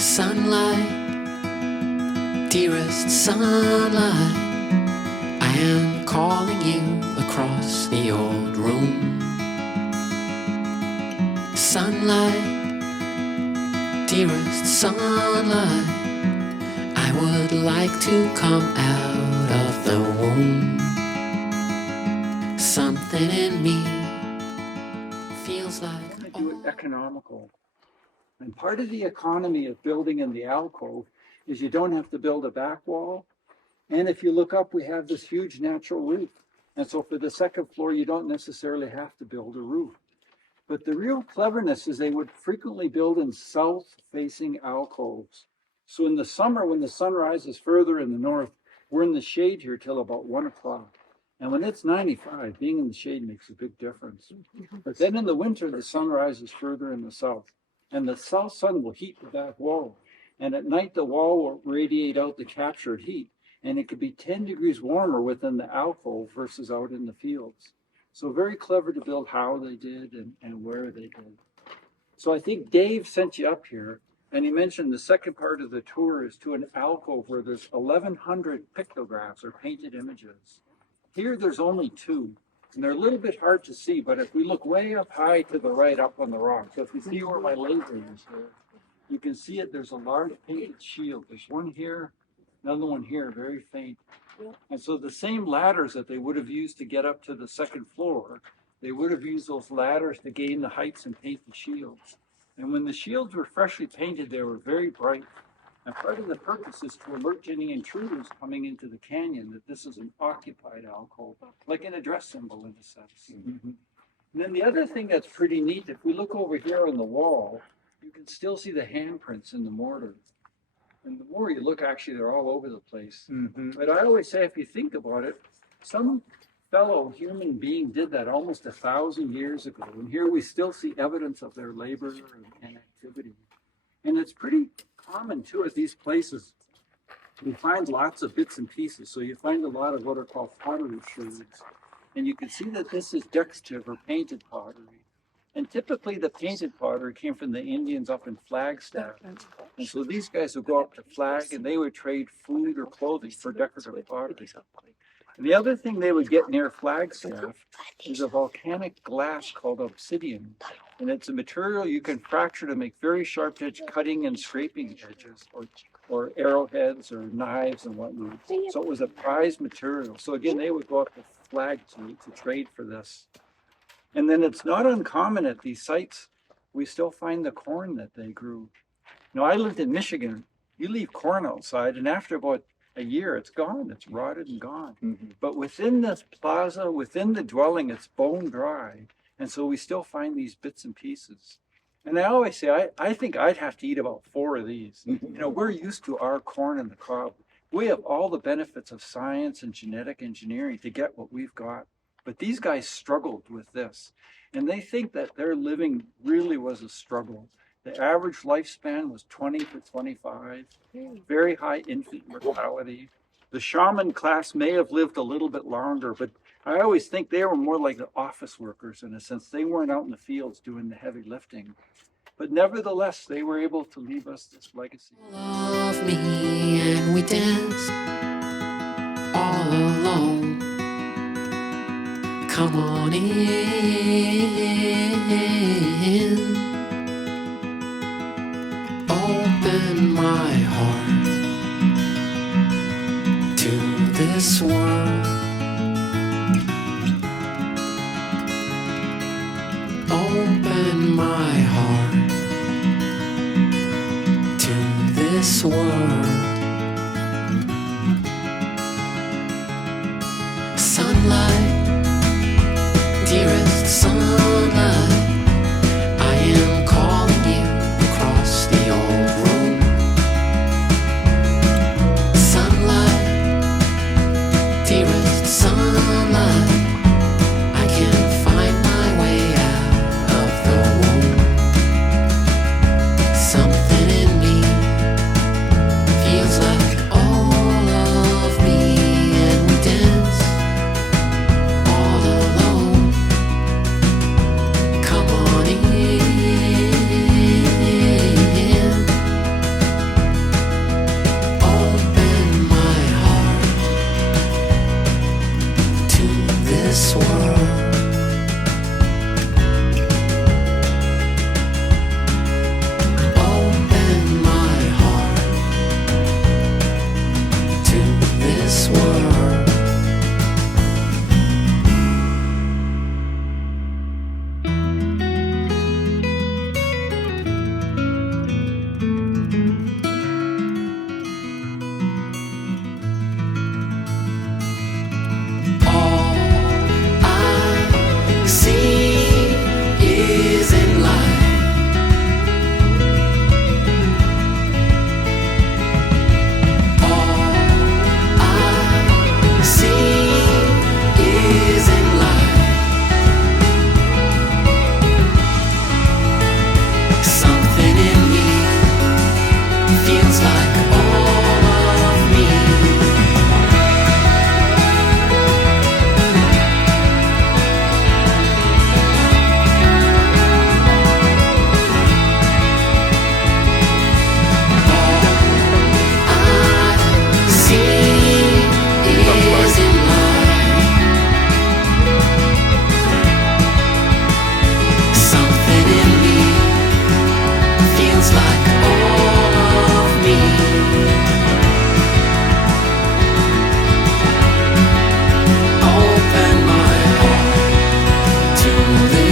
Sunlight, dearest sunlight, I am calling you across the old room. Sunlight, dearest sunlight, I would like to come out of the womb. Something in me feels like I want to do it economical. And part of the economy of building in the alcove is you don't have to build a back wall. And if you look up, we have this huge natural roof. And so for the second floor, you don't necessarily have to build a roof. But the real cleverness is they would frequently build in south-facing alcoves. So in the summer, when the sun rises further in the north, we're in the shade here till about 1 o'clock. And when it's 95, being in the shade makes a big difference. But then in the winter, the sun rises further in the south. And the south sun will heat the back wall. And at night, the wall will radiate out the captured heat. And it could be 10 degrees warmer within the alcove versus out in the fields. So very clever to build how they did and where they did. So I think Dave sent you up here, and he mentioned the second part of the tour is to an alcove where there's 1,100 pictographs or painted images. Here there's only 2. And they're a little bit hard to see, but if we look way up high to the right up on the rock, so if you see where my laser is here, you can see it, there's a large painted shield. There's one here, another one here, very faint. And so the same ladders that they would have used to get up to the second floor, they would have used those ladders to gain the heights and paint the shields. And when the shields were freshly painted, they were very bright. And part of the purpose is to alert any intruders coming into the canyon that this is an occupied alcove, like an address symbol in a sense. And then the other thing that's pretty neat, if we look over here on the wall, you can still see the handprints in the mortar. And the more you look, actually, they're all over the place. But I always say, if you think about it, some fellow human being did that almost 1,000 years ago. And here we still see evidence of their labor and activity. And it's pretty common too at these places. You find lots of bits and pieces. So you find a lot of what are called pottery sherds. And you can see that this is decorative or painted pottery. And typically the painted pottery came from the Indians up in Flagstaff. And so these guys would go up to Flag and they would trade food or clothing for decorative pottery. And the other thing they would get near Flagstaff is a volcanic glass called obsidian. And it's a material you can fracture to make very sharp edge cutting and scraping edges or arrowheads or knives and whatnot. So it was a prized material. So again, they would go up to Flag to trade for this. And then it's not uncommon at these sites, we still find the corn that they grew. Now, I lived in Michigan. You leave corn outside, and after about a year, it's gone. It's rotted and gone. But within this plaza, within the dwelling, it's bone dry. And so we still find these bits and pieces. And I always say, I think I'd have to eat about 4 of these. You know, we're used to our corn and the cob. We have all the benefits of science and genetic engineering to get what we've got. But these guys struggled with this. And they think that their living really was a struggle. The average lifespan was 20 to 25, very high infant mortality. The shaman class may have lived a little bit longer, but I always think they were more like the office workers in a sense. They weren't out in the fields doing the heavy lifting. But nevertheless, they were able to leave us this legacy. of me, and we danced all alone. Come on in. Open my heart to this world. Open my heart to this world. Sunlight, dearest sunlight, I am calling you across the old room. Sunlight, dearest sunlight, I can find my way out of the womb. Something in me feels like all of me, and we dance all alone.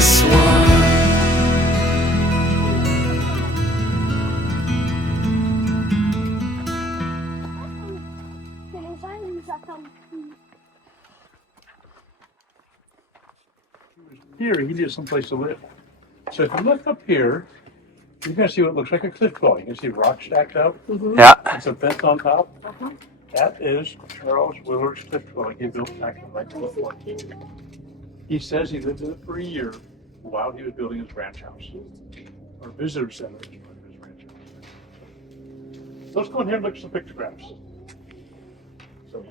this one. Here, he needs someplace to live. So if you look up here, you're gonna see what looks like a cliff dwelling. You can see rock stacked up. Yeah. It's a fence on top. That is Charles Willard's cliff dwelling he built back in 1914. He says he lived in it for a year while he was building his ranch house, or visitor center as part of his ranch house. So let's go in here and look at some pictographs. So,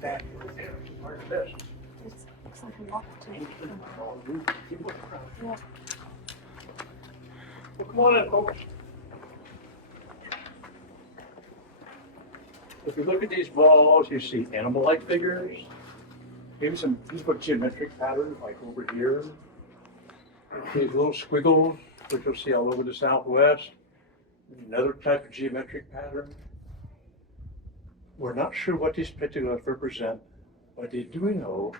that right there is part of this. Looks like a lot to me. Yeah. Well, come on in, folks. If you look at these walls, you see animal-like figures. Here's what geometric patterns, like over here. These little squiggles, which you'll see all over the Southwest. Another type of geometric pattern. We're not sure what these pictographs represent, but they do know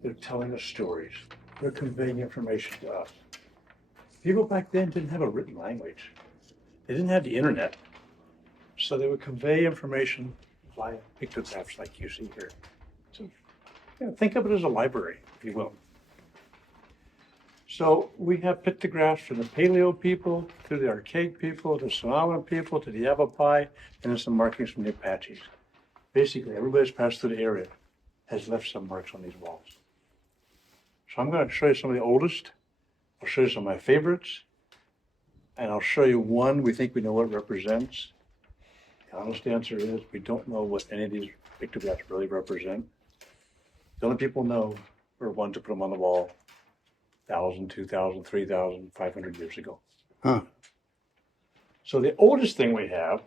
they're telling us stories. They're conveying information to us. People back then didn't have a written language. They didn't have the internet. So they would convey information via pictographs like you see here. So think of it as a library, if you will. So we have pictographs from the Paleo people, to the Archaic people, to the Sonoran people, to the Yavapai, and then some markings from the Apaches. Basically, everybody that's passed through the area has left some marks on these walls. So I'm going to show you some of the oldest. I'll show you some of my favorites. And I'll show you one we think we know what it represents. The honest answer is we don't know what any of these pictographs really represent. The only people know were ones to put them on the wall 1,000, 2,000, 3,000, 500 years ago. Huh. So the oldest thing we have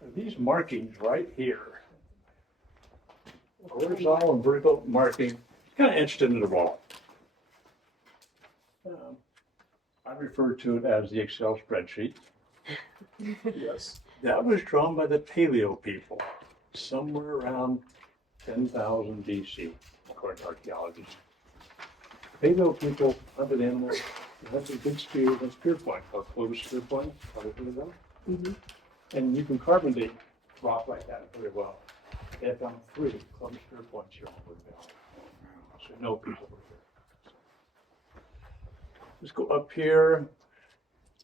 are these markings right here. Horizontal and vertical marking, kind of etched into the wall. I refer to it as the Excel spreadsheet. Yes. That was drawn by the Paleo people, somewhere around 10,000 BC, according to archaeologists. Paleo people hunted animals, they hunted big spears and spear points, called closed spear points, probably heard of them. Mm-hmm. And you can carbon date rock like that very well. They have found 3 closed spear points here on Wood Valley. So no people were here. Let's go up here.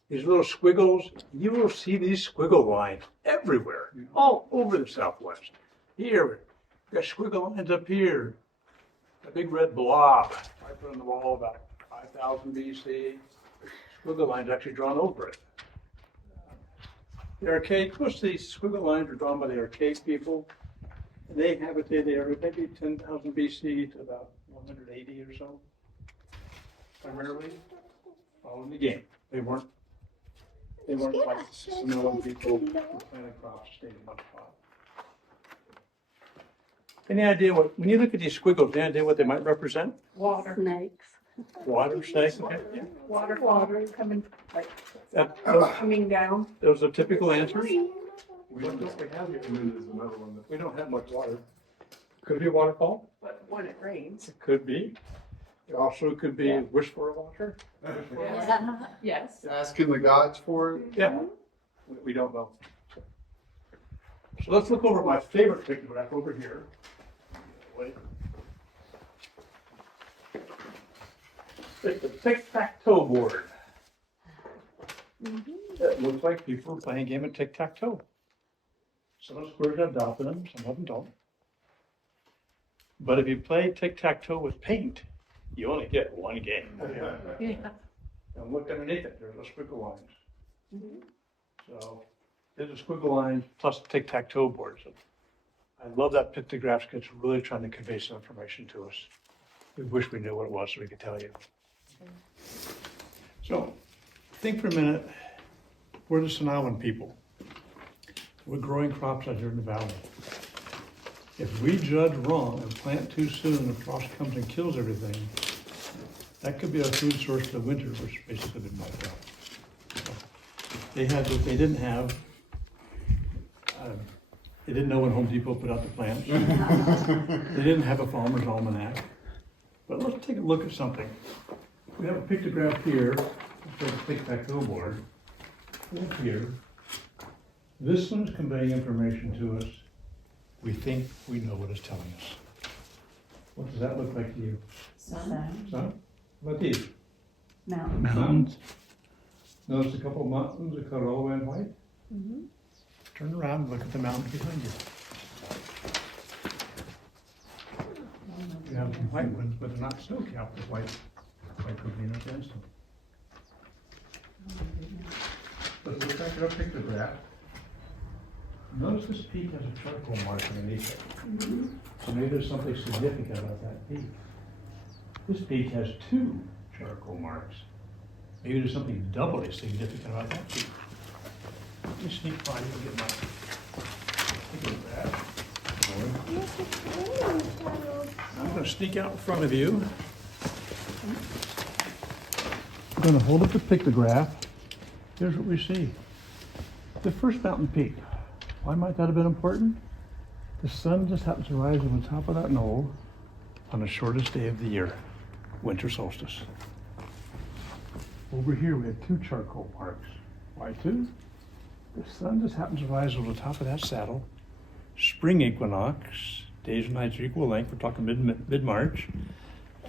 These little squiggles, you will see these squiggle lines everywhere, all over the Southwest. Here, got squiggle lines up here. A big red blob, right on the wall about 5,000 BC. Squiggle lines actually drawn over it. The Archaic, most of these squiggle lines are drawn by the Archaic people. They habitated the area maybe 10,000 BC to about 180 or so. Primarily following the game. They weren't like Samoan people who planted crops to stay in one spot. Any idea when you look at these squiggles, any idea what they might represent? Water. Snakes. Water, snakes, okay, yeah. Water coming, like, Those coming down. are typical answers. We don't have here. And then there's another one that We don't have much water. Could it be a waterfall? But when it rains. It could be. It also could be whisper of water. Yes. asking the gods for it. Yeah, we don't know. So let's look over my favorite pictograph over here. Wait. It's a tic-tac-toe board. It looks like people are playing a game of tic-tac-toe. Some squares have dots in them, some of them don't. But if you play tic-tac-toe with paint, you only get one game. Yeah. And look underneath it, there's a squiggle lines. So there's a squiggle line plus a tic-tac-toe board. So I love that pictograph because it's really trying to convey some information to us. We wish we knew what it was so we could tell you. So think for a minute, we're the Sonoran people. We're growing crops out here in the valley. If we judge wrong and plant too soon and the frost comes and kills everything, that could be our food source for the winter, which basically been wiped out. So they didn't have They didn't know when Home Depot put out the plans. They didn't have a farmer's almanac. But let's take a look at something. We have a pictograph here, it's a tic-tac-toe board. Look here. This one's conveying information to us. We think we know what it's telling us. What does that look like to you? Sun, Son? What about these? mountain. Mountains. Notice a couple of mountains that cut all the way in white? Turn around and look at the mountains behind you. You have some white ones, but they're not snow-capped, they're white could be against them. But look back at our pictograph. Notice this peak has a charcoal mark underneath it. So maybe there's something significant about that peak. This peak has 2 charcoal marks. Maybe there's something doubly significant about that peak. Let me sneak by you and get my pictograph. I'm going to sneak out in front of you. I'm going to hold up the pictograph. Here's what we see. The first mountain peak. Why might that have been important? The sun just happens to rise on the top of that knoll on the shortest day of the year, winter solstice. Over here we have 2 charcoal marks. Why 2? The sun just happens to rise over the top of that saddle. Spring equinox, days and nights are equal length, we're talking mid-March.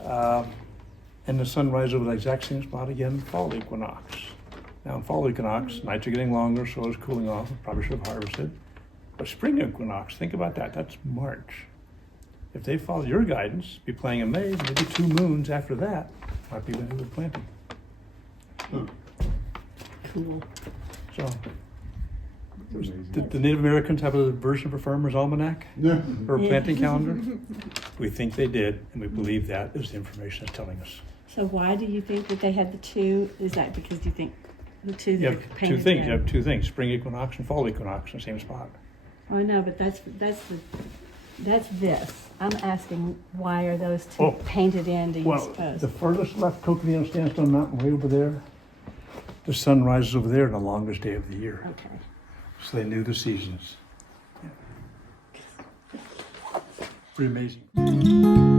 And the sun rises over the exact same spot again, fall equinox. Now in fall equinox, nights are getting longer, so it's cooling off, probably should have harvested. But spring equinox, think about that, that's March. If they follow your guidance, be playing in May, maybe 2 moons after that, might be when they were planting. Cool. So, did the Native Americans have a version of a farmer's almanac? Yeah. Or a planting calendar? We think they did, and we believe that is the information it's telling us. So why do you think that they had the 2? Is that because you think the 2 You that have are 2 painted things, you red? have 2 things, spring equinox and fall equinox in the same spot. Oh, no, but that's this. I'm asking why are those 2 Oh. painted in, do you Well, suppose? the furthest left Coconino Sandstone Mountain way over there, the sun rises over there on the longest day of the year. Okay. So they knew the seasons. Yeah. Pretty amazing.